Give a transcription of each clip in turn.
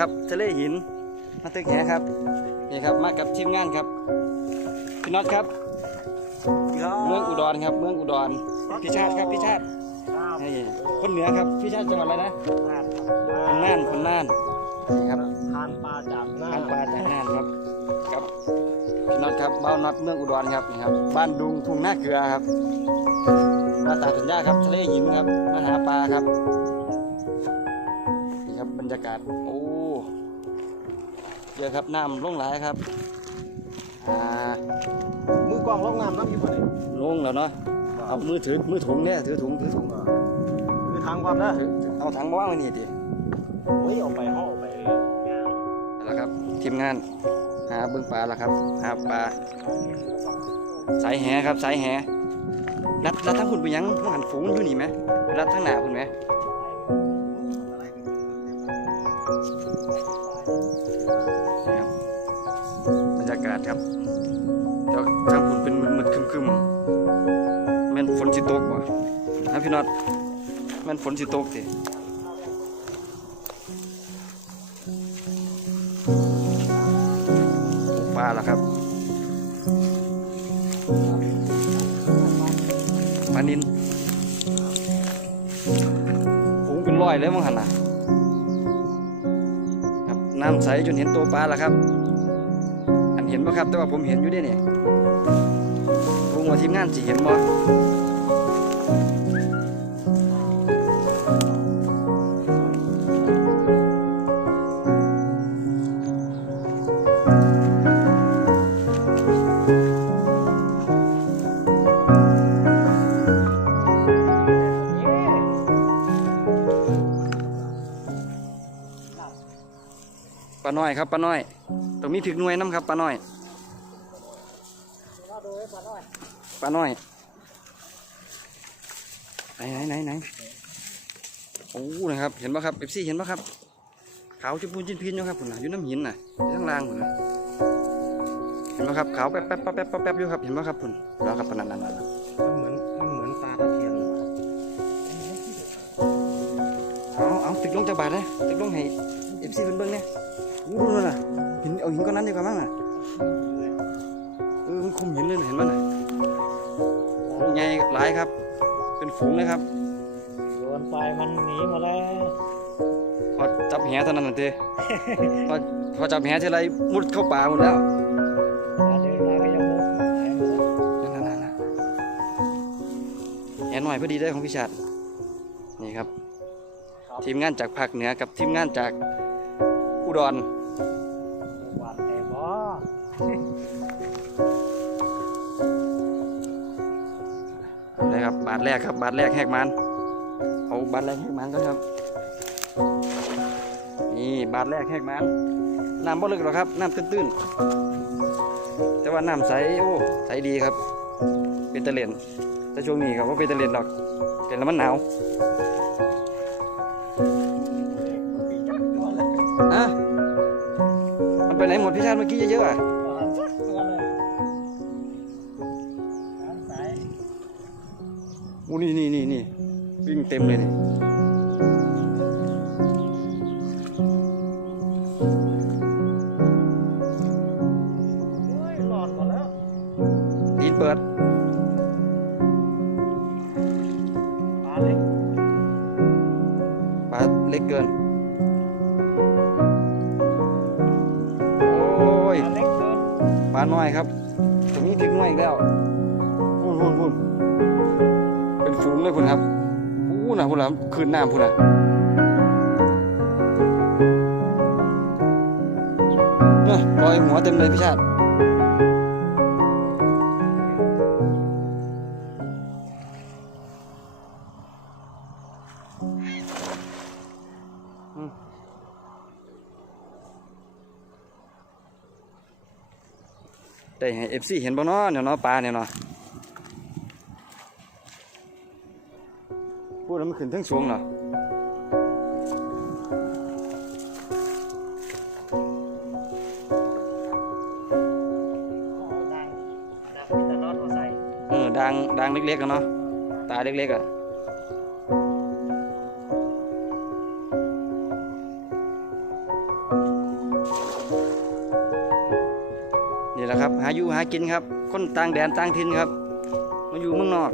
ครับทะเลหินมาตึกแหครับนี่ครับมากับทีมงานครับพี่น็อตครับ เมืองอุดรครับ เมืองอุดรพี่ชาติครับพี่ชาตินี่คนเหนือครับพี่ชาติจังหวัดอะไรนะคนน่านคนน่านนี่ครับทานปลาจากหน้าบ้านปลาจากน่านครับกับพี่น็อตครับบ้านน็อตเมืองอุดรครับนี่ครับ บ้านดุงทุ่งหน้าเกลือครับมาตามสัญญาครับทะเลหินครับมาหาปลาครับนี่ครับบรรยากาศโอ้ เจอครับน้ำลงหลายครับอ่ามือกล้องลงน้ำน้ำอยู่บ่ได้ลงแล้วเนาะเอามือถือมือถุงเนี่ยถือถุงถือถุงคือทางความนะถือเอาถังมาวางไว้นี่ดิโอ้ยเอาไปห่อเอาไปย่างแล้วครับทีมงานหาเบื้องปลาแล้วครับหาปลาสายแหครับสายแหรัดรัดทั้งคุณไปยังหันฝูงอยู่นี่ไหมรัดทั้งหน้าคุณไหม ครับเดี๋ยวทางคุณเป็นเหมืดๆครึมๆแม่นฝนสิตกว่ะนะพี่น็อตแม่นฝนสิตกสิปลาล้วครับปลานินฝูเป็นร้อยเลยมั้งหันน่ะครับน้ำใสจนเห็นตัวปลาแล้วครับ นเห็นปะครับ แต่ว่าผมเห็นอยู่ด้เนี่ยผมว่าทีมงานสิเห็นบ่ปลาน้อยครับปลาน้อย ต้องมีถึกหน่วยน้ำครับปลาน้อยปลาน้อยไหนไหนไหนไหนโอ้นะครับ เห็นปะครับเอฟซีเห็นปะครับขาวจุดพูนจินพินอยู่ครับผมน่ะอยู่น้ำหินน่ะอยู่ข้างล่างผมน่ะเห็นปะครับขาวแป๊บแป๊บแป๊บแป๊บแป๊บอยู่ครับเห็นปะครับคุณรอครับปะนันนันนันมันเหมือนมันเหมือนปลาตะเพียนเอาเอาตึกลงจากบาทเลยตึกลงให้เอฟซีเพิ่นเบิ่งเนี่ยอู้ดูนั่นน่ะ หินเอาหินก้อนนั้นดีกว่ามั้งน่ะเออมันคุมหินเลยน่ะเห็นมั้ยน่ะโอ้ใหญ่หลายครับ เป็นฝูงเลยครับโดนไปมันหนีมาแล้วพอจับแหเท่านั้นน่ะเต้พอพอจับแหทีไรมุดเข้าป่าหมดแล้วเดินมาก็ยังมุดหายมาแล้วนั่นนั่นนั่นแหหน่อยพอดีได้อของพี่ชาตินี่ครับ ทีมงานจากภาคเหนือกับทีมงานจากอุดราทแรกครับ บาทแรกแหกมัน เอาบาทแรกแหกมันก่อนครับ นี่บาทแรกแหกมันน้ำบ่ลึกหรอกครับ น้ำตื้นๆ แต่ว่าน้ำใส โอ้ ใสดีครับ เป็นตะเลนแต่ช่วงนี้ครับว่าเป็นตะเลนหรอกเป็นแล้วมันหนาวอะมันไปไหนหมดพี่ชาติเมื่อกี้เยอะๆอะ อู้นี่นี่นี่นี่วิ่งเต็มเลยนี่โอ้ยหลอดหมดแล้วตีนเปิดปลาเล็กปลาเล็กเกิน โอ้ยปลาเล็กเกินปลาน้อยครับตรงนี้ถึงน้อยอีกแล้วพูนพูนพูน เป็นฝูงเลยคุณครับอู้นะคุณครับคืนน้ำคุณนะเนี่ยลอยหัวเต็มเลยพี่ชาติอืมได้ให้เอฟซีเห็นบ่เนาะเนี่ยเนาะปลาเนี่ยเนาะ ขึ้นทั้งสูงเะรอเออดังดังเล็กๆกันเนาะตาเล็กๆอะนี่แหละครับหาอยู่หากินครับ คนต่างแดนต่างถิ่นครับ มาอยู่เมืองนอก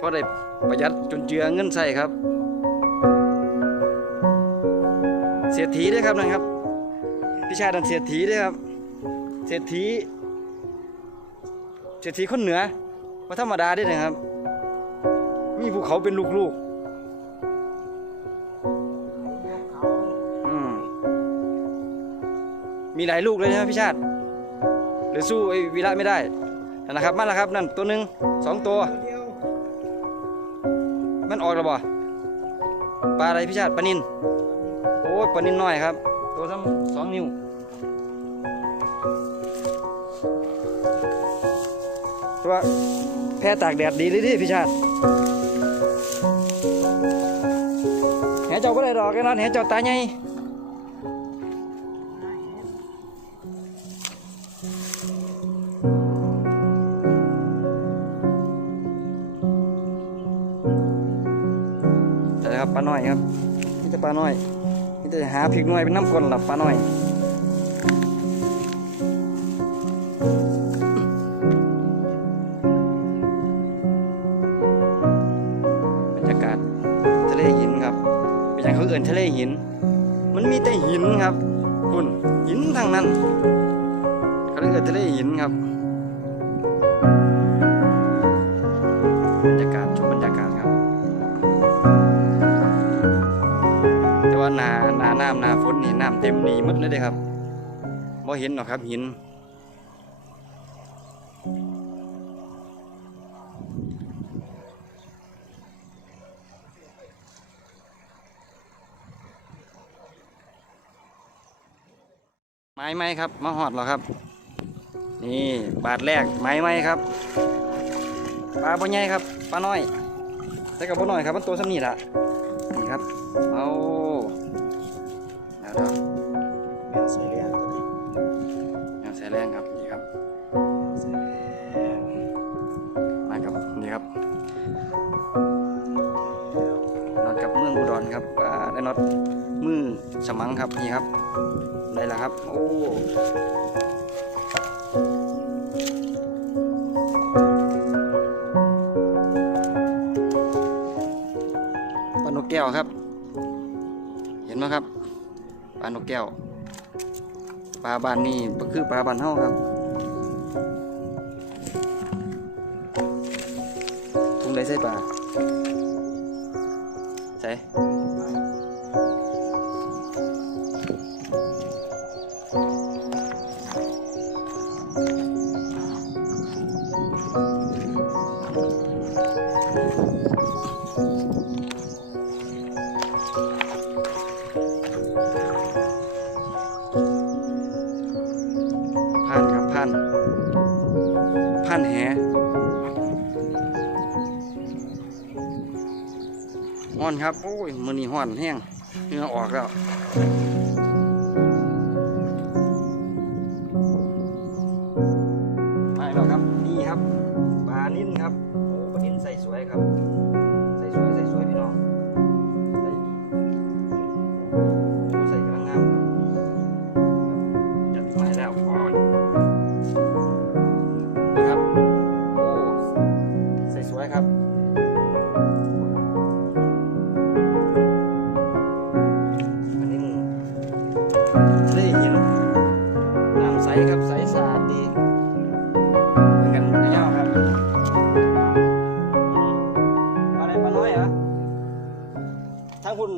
พอได้ ประหยัดจนเจือเงินใส่ครับ เศรษฐีด้วยครับนะครับพี่ชายดันเศรษฐีด้วยครับ เศรษฐีเศรษฐีคนเหนือว่าธรรมดาด้วยนะครับ มีภูเขาเป็นลูกๆอืมมีหลายลูกเลยนะพี่ชาติหรือสู้ไอ้วีระไม่ได้นั่นนะครับมาแล้วครับนั่นตัวหนึ่งสองตัว มันออกแล้วบ่ปลาอะไรพี่ชาติปลานินโอ้ยปลานินน้อยครับ ตัวซ้ำสองนิ้วเพราะว่าแพ้ตากแดดดีเลยดิพี่ชาติแหเจ้าก็ได้ดอกแค่นั้นแหเจ้าตาให น้อยครับนี่จะปลาน้อยนี่จะหาพริกน้อยเป็นน้ำกลนหลับปลาน้อยบรรยากาศทะเลหินครับเป็นอย่างเขาเอื่นทะเลหิน มันมีแต่หินครับคุณหินทางนั้นเขาเรียกว่าทะเลหินครับบรรยากาศชมบรรยากาศ นาหนาน้ำนาฝนนี่น้ำเต็มนีหมดเลยเด้ครับบ่เห็นหรอกครับหิน ไม้ไหมครับมาหอดเหรอครับ นี่บาทแรกไม้ไหมครับปลาบ่ใหญ่ครับปลาน้อยแต่กับบ่น้อยครับมันตัวสำนีละนี่ครับเอา แล้วเด้อแมวใส่เลี้ยงตัวนี้แนวแสแรงครับนี่ครับใส่งมาครับนี่ครับน็อตกับเมืองอุดรครับได้น็อตมือสมังครับนี่ครับได้แล้วครับ โอ้ปนกแก้วครับ เห็นไหมครับ ปลานกแก้ว ปลาบานนี่ก็คือปลาบานเฮาครับถุงได้ใส่ปลาใส่ ครับ โอ้ยมือนี่ห้อนแห้งเหงื่อออกแล้ว ครับใสสะอาดดีเหมือนกันไม่ยาวครับอะไรปลาน้อยเหรอทางคุณ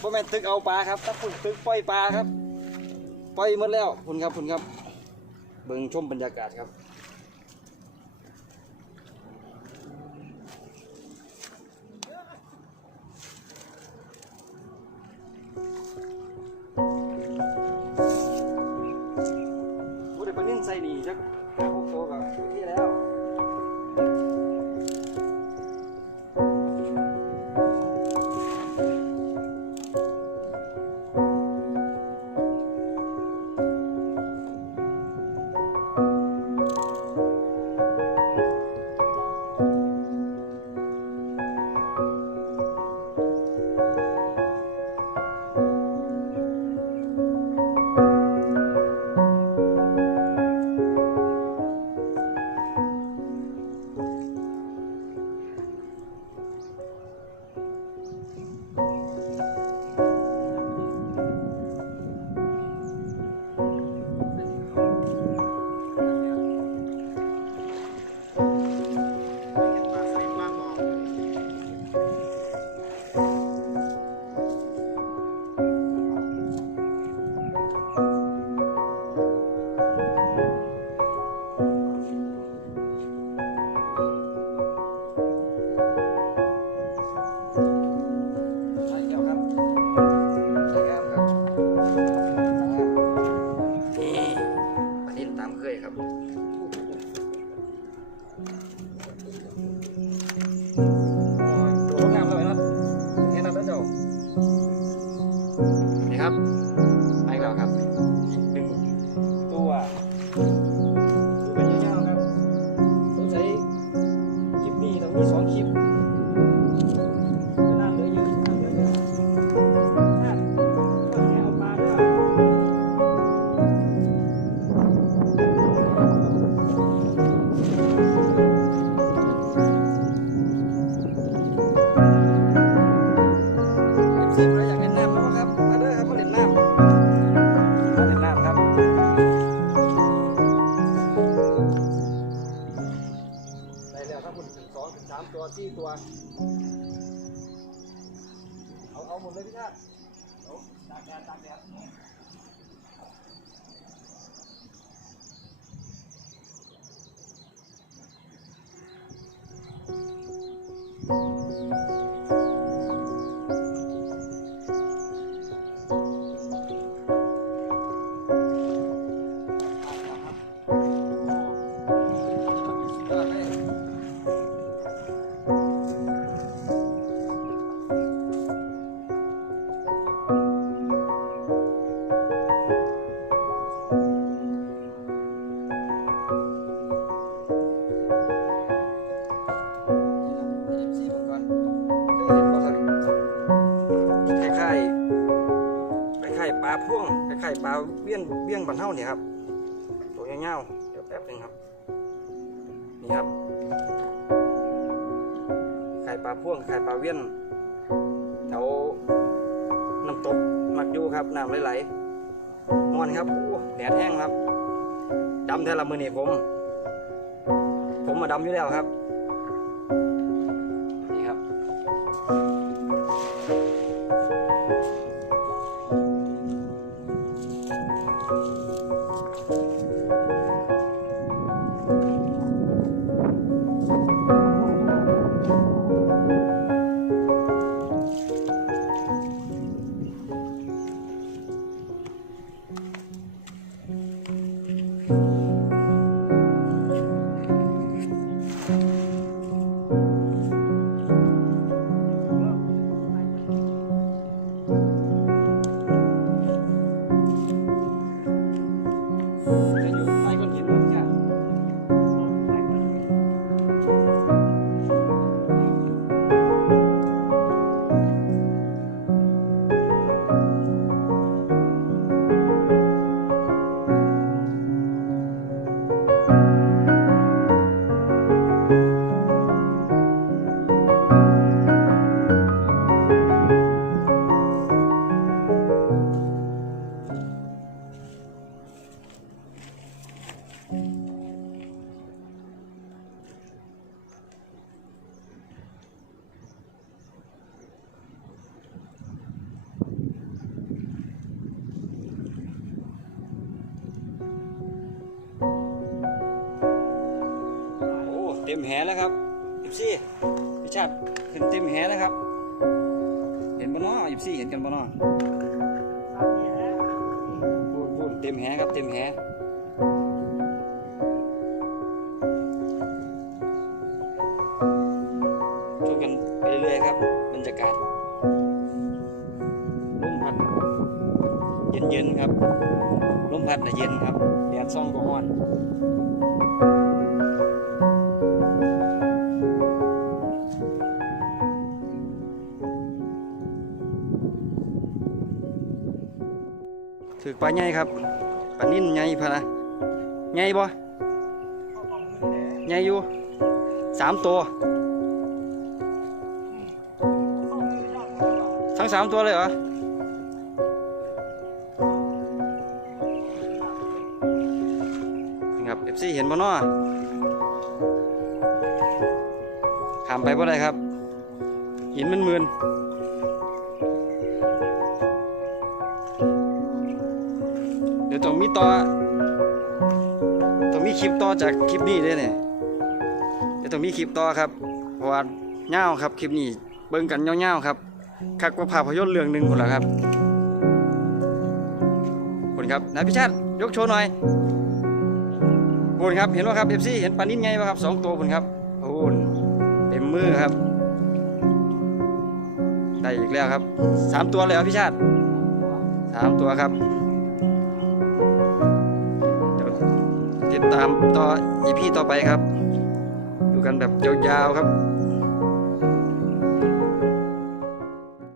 พ่อแม่ตึกเอาปลาครับทางคุณตึกปล่อยปลาครับปล่อยหมดแล้วคุณครับคุณครับ เบิ่งชมบรรยากาศครับ ใช่ดีจักหาพวกโตกับที่แล้ว สี่ตัว เอาเอาหมดเลยพี่ชาติเอาตากแดดตากแดดค นเท่าเนี่ยครับ ตัวยาวๆเดี๋ยวแป๊บหนึ่งครับ นี่ครับคล้ายปลาพ่วงคล้ายปลาเบี้ยนแถวน้ำตกมักอยู่ครับน้ำไหลๆมอนครับโอ้แดดแห้งครับดำแท้ละมือนี่ผม ผมมาดำอยู่แล้วครับ แหแล้วครับยิบซี่พี่ชาติขึ้นเต็มแหแล้วครับ เห็นบ่เนาะยิบซี่เห็นกันบ่นาะพูดพูดเต็มแหครับเต็มแหชมกันไปเรื่อยๆครับบรรยากาศลมพัดเย็นๆครับลมพัดน่ะเย็นครับแดดส่องก็ร้อน ถือปลาใหญ่ครับปลานิ่นใหญ่พะนะใหญ่บ่ใหญ่อยู่สามตัว ทั้งสามตัวเลยเหรอนี่ครับ FC เห็นบ่นาะข้ามไปบ่ได้ครับ หินมันมืนเดี๋ยวต้องมีต่อต้องมีคลิปต่อจากคลิปนี้ด้วยเนี่ยเดี๋ยวต้องมีคลิปต่อครับ เพราะว่าเงาครับคลิปนี้เบิ่งกันเงาๆครับคักกว่าภาพยนตร์เรื่องหนึ่งคนละครับคนครับนายพิชาติยกโชว์หน่อยคนครับเห็นว่าครับเอฟซีเห็นปลานิ่นไงป่ะครับสองตัวคนครับโอ้โหเต็มมือครับ ได้อีกแล้วครับสามตัวเลยเหรอพี่ชาติสามตัวครับ ติดตามต่ออีพีต่อไปครับ ดูกันแบบยาวๆครับ